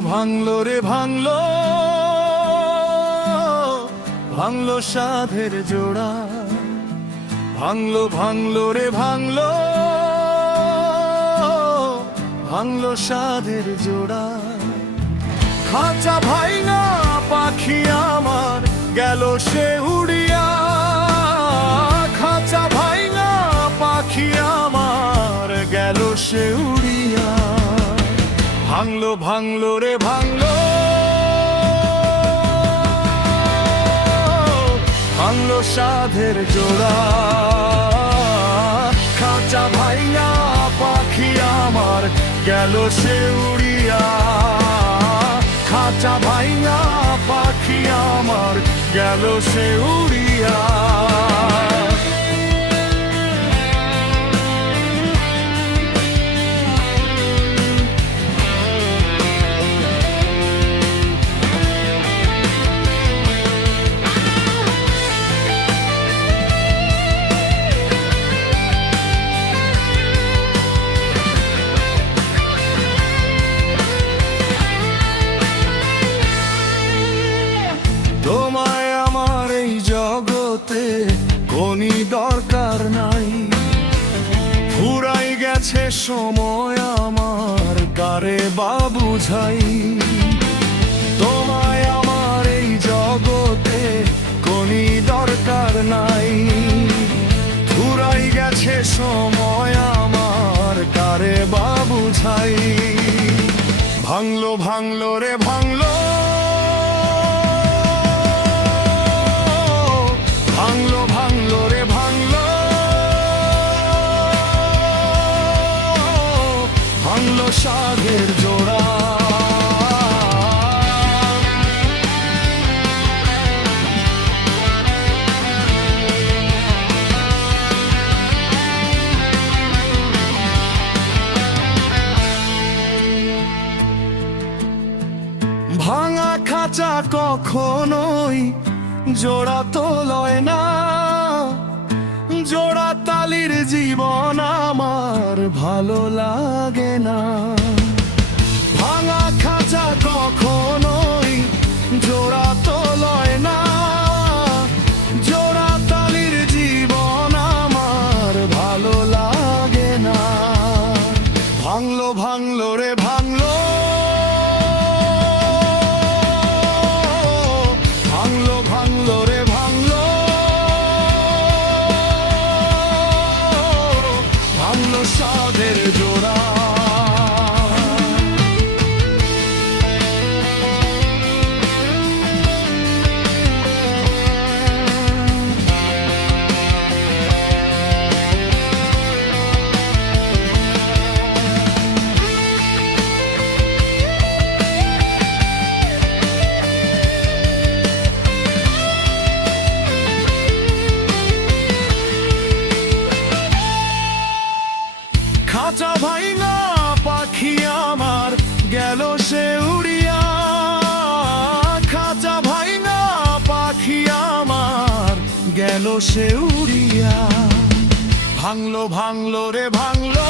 ভাঙলো রে ভাঙলো, ভাঙলো সাধের জোড়া। ভাঙলো ভাঙলো রে ভাঙলো, ভাঙলো সাধের জোড়া। খাঁচা ভাইঙা পাখি আমার গেল সে উড়িয়া। খাঁচা ভাইঙা পাখি আমার গেল সে উড়িয়া। ভাঙলো ভাঙলো রে ভাঙলো, ভাঙলো সাধের জোড়া। খাঁচা ভাইঙা পাখি আমার গেল সে উড়িয়া। খাঁচা ভাইঙা পাখি আমার গেল সে উড়িয়া। তোমায় আমার এই জগতে কোনই দরকার নাই। ফুরাই গেছে সময় আমার, কারে বা বুঝাই। তোমায় আমার এই জগতে কোনই দরকার নাই। ফুরাই গেছে সময় আমার, কারে বা বুঝাই। ভাঙলো ভাঙলো রে ভাঙলো, ভাঙলো ভাঙলো রে ভাঙলো, ভাঙলো সাধের জোড়া। ভাঙা খাঁচা কখনোই জোড়া তো লয় না। জোড়া তালির জীবন আমার ভালো লাগে না। ভাঙা খাঁচা কখনোই জোড়া তো লয় না। জোড়া তালির জীবন আমার ভালো লাগে না। ভাঙলো ভাঙলো রে ভাঙলো, ভাঙলো ভাঙলো রে ভাঙলো, ভাঙলো সাধের জোড়া। খাঁচা ভাইঙা পাখি আমার গেল সে উড়িয়া। খাঁচা ভাইঙা পাখি আমার গেল সে উড়িয়া। ভাঙলো ভাঙলো রে ভাঙলো,